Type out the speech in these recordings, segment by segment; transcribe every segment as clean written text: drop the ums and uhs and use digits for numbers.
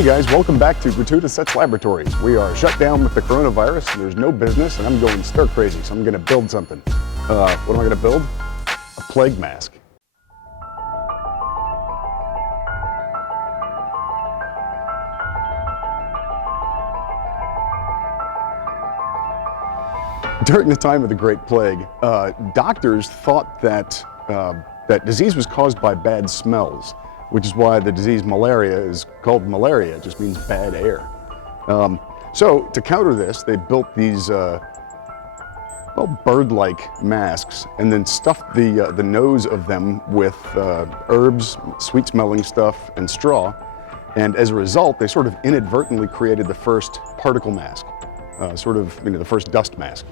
Hey guys, welcome back to Gratuitous Sets Laboratories. We are shut down with the coronavirus, and there's no business, and I'm going stir crazy, so I'm gonna build something. What am I gonna build? A plague mask. During the time of the Great Plague, doctors thought that that disease was caused by bad smells, which is why the disease malaria is called malaria. It just means bad air. So to counter this, they built these bird-like masks and then stuffed the nose of them with herbs, sweet-smelling stuff, and straw. And as a result, they sort of inadvertently created the first particle mask, the first dust mask.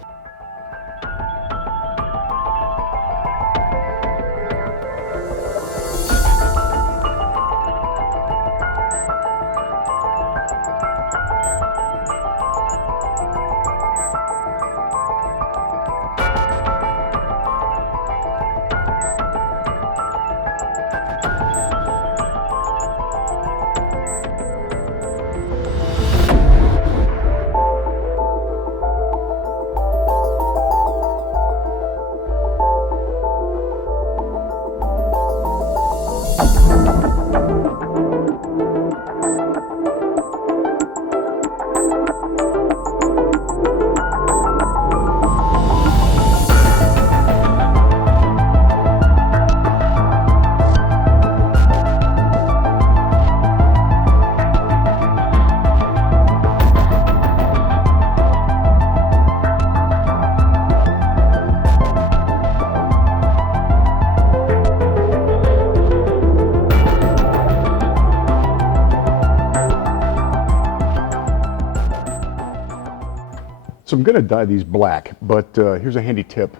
So I'm gonna dye these black, but here's a handy tip.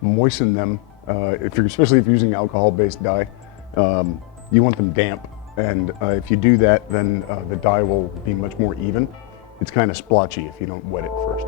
Moisten them, especially if you're using alcohol-based dye. You want them damp, and if you do that, then the dye will be much more even. It's kind of splotchy if you don't wet it first.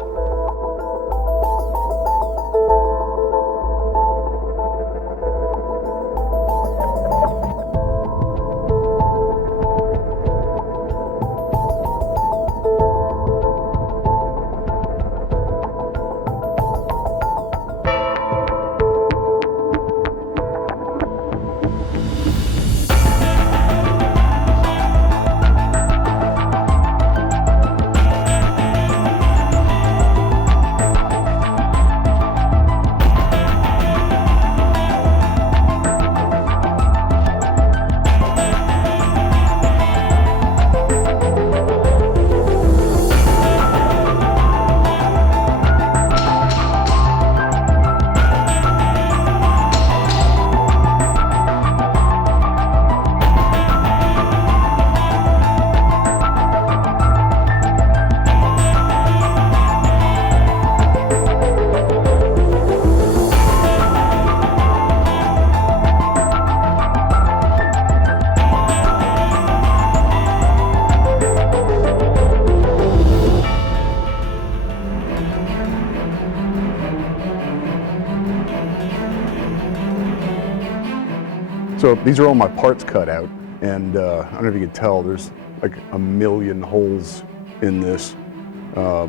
So these are all my parts cut out, and I don't know if you can tell, there's like a million holes in this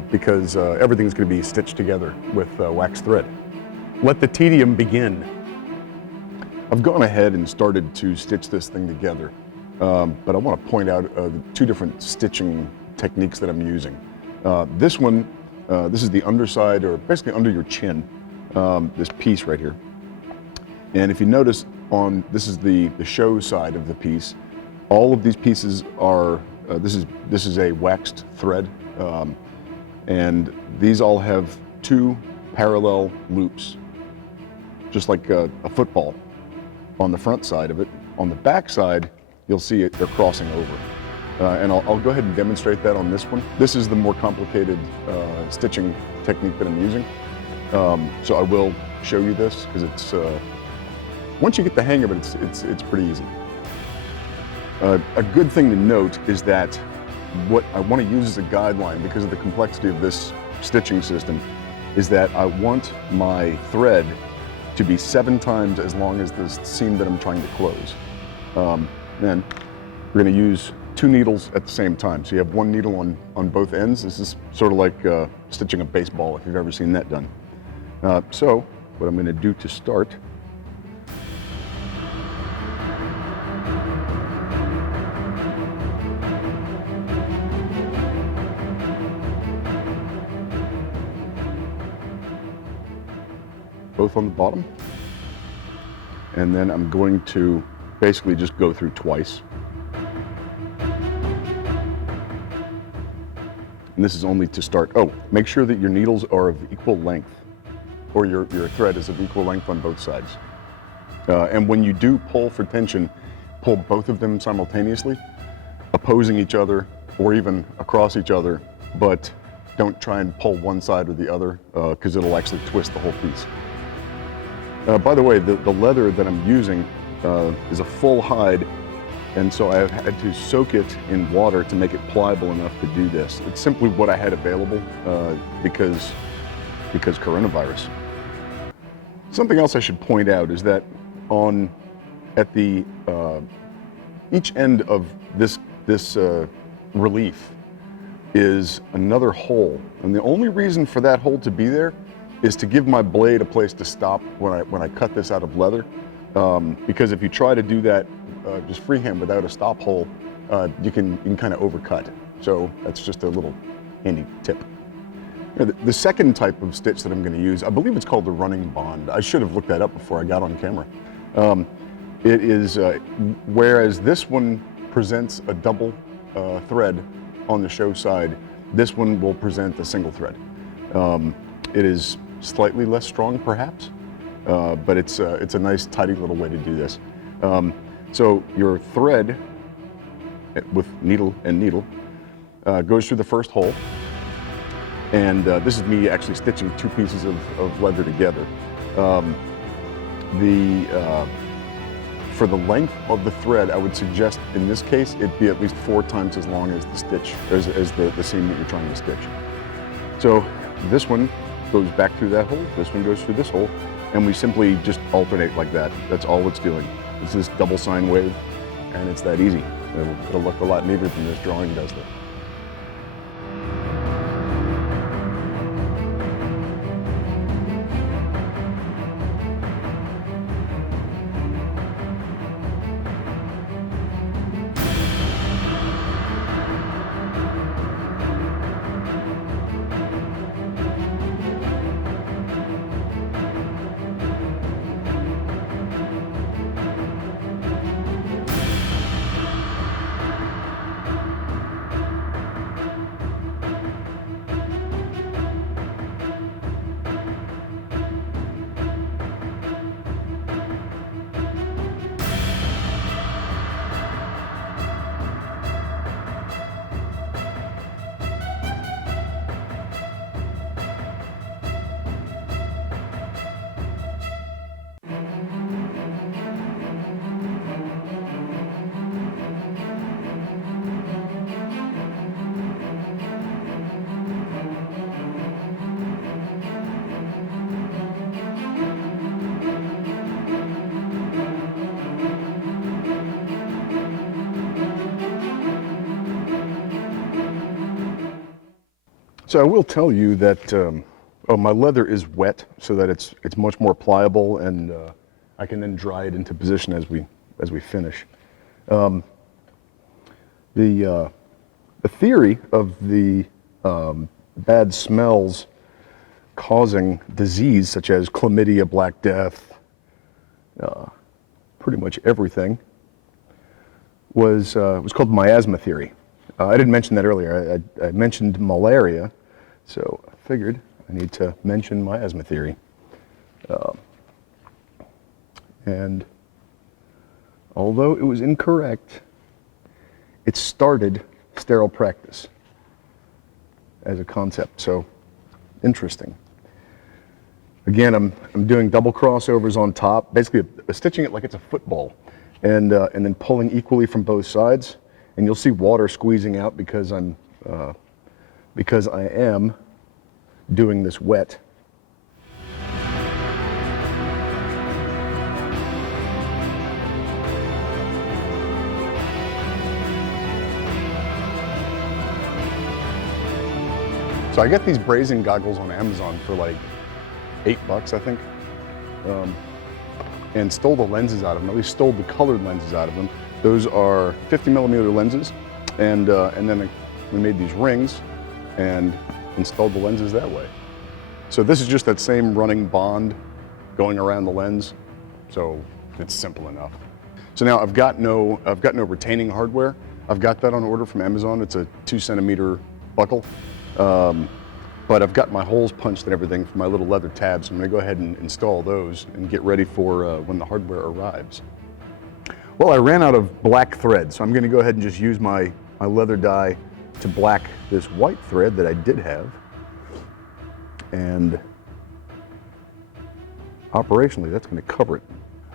because everything's going to be stitched together with wax thread. Let the tedium begin. I've gone ahead and started to stitch this thing together, but I want to point out two different stitching techniques that I'm using. This one, this is the underside, or basically under your chin, this piece right here. And if you notice, this is the show side of the piece. All of these pieces are, this is a waxed thread, and these all have two parallel loops, just like a football on the front side of it. On the back side, you'll see they're crossing over. And I'll go ahead and demonstrate that on this one. This is the more complicated stitching technique that I'm using. So I will show you this, because it's, once you get the hang of it, it's pretty easy. A good thing to note is that what I want to use as a guideline, because of the complexity of this stitching system, is that I want my thread to be 7 times as long as the seam that I'm trying to close. Then we're going to use two needles at the same time. So you have one needle on both ends. This is sort of like stitching a baseball, if you've ever seen that done. So what I'm going to do to start, both on the bottom, and then I'm going to basically just go through twice. And this is only to start. Oh, make sure that your needles are of equal length, or your thread is of equal length on both sides. And when you do pull for tension, pull both of them simultaneously, opposing each other or even across each other, but don't try and pull one side or the other because it'll actually twist the whole piece. By the way, the leather that I'm using is a full hide, and so I've had to soak it in water to make it pliable enough to do this. It's simply what I had available because coronavirus. Something else I should point out is that at the each end of this relief is another hole, and the only reason for that hole to be there is to give my blade a place to stop when I cut this out of leather. Because if you try to do that just freehand without a stop hole, you can kind of overcut. So that's just a little handy tip. The second type of stitch that I'm going to use, I believe it's called the running bond. I should have looked that up before I got on camera. It is, whereas this one presents a double thread on the show side, this one will present a single thread. It is slightly less strong, perhaps, but it's a nice, tidy little way to do this. So your thread with needle and needle goes through the first hole, and this is me actually stitching two pieces of leather together. For the length of the thread, I would suggest in this case it be at least 4 times as long as the stitch, as the seam that you're trying to stitch. So this one goes back through that hole, this one goes through this hole, and we simply just alternate like that. That's all it's doing. It's this double sine wave, and it's that easy. It'll look a lot neater than this drawing does though. So I will tell you that my leather is wet, so that it's much more pliable, and I can then dry it into position as we finish. The theory of the bad smells causing disease such as chlamydia, Black Death, pretty much everything, was called miasma theory. I didn't mention that earlier. I mentioned malaria, so I figured I need to mention miasma theory. And although it was incorrect, it started sterile practice as a concept, so interesting. Again, I'm doing double crossovers on top, basically stitching it like it's a football, and then pulling equally from both sides. And you'll see water squeezing out because I am doing this wet. So I get these Brazing goggles on Amazon for like $8, I think. And stole the lenses out of them, at least stole the colored lenses out of them. Those are 50mm lenses. And then we made these rings and installed the lenses that way. So this is just that same running bond going around the lens. So it's simple enough. So now I've got no retaining hardware. I've got that on order from Amazon. It's a 2cm buckle. But I've got my holes punched and everything for my little leather tabs. I'm gonna go ahead and install those and get ready for when the hardware arrives. Well, I ran out of black thread, so I'm gonna go ahead and just use my leather dye to black this white thread that I did have. And operationally, that's gonna cover it.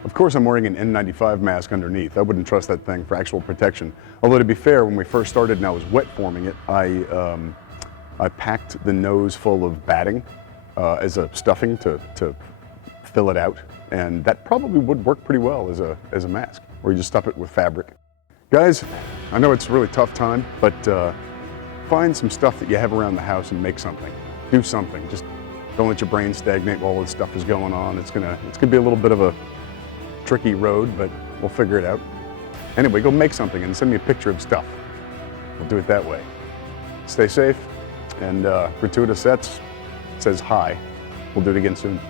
Of course, I'm wearing an N95 mask underneath. I wouldn't trust that thing for actual protection. Although to be fair, when we first started and I was wet forming it, I packed the nose full of batting as a stuffing to fill it out. And that probably would work pretty well as a mask, or you just stuff it with fabric. Guys, I know it's a really tough time, but find some stuff that you have around the house and make something. Do something. Just don't let your brain stagnate while this stuff is going on. It's gonna be a little bit of a tricky road, but we'll figure it out. Anyway, go make something and send me a picture of stuff. We'll do it that way. Stay safe, and Gratuitous Sets says hi. We'll do it again soon.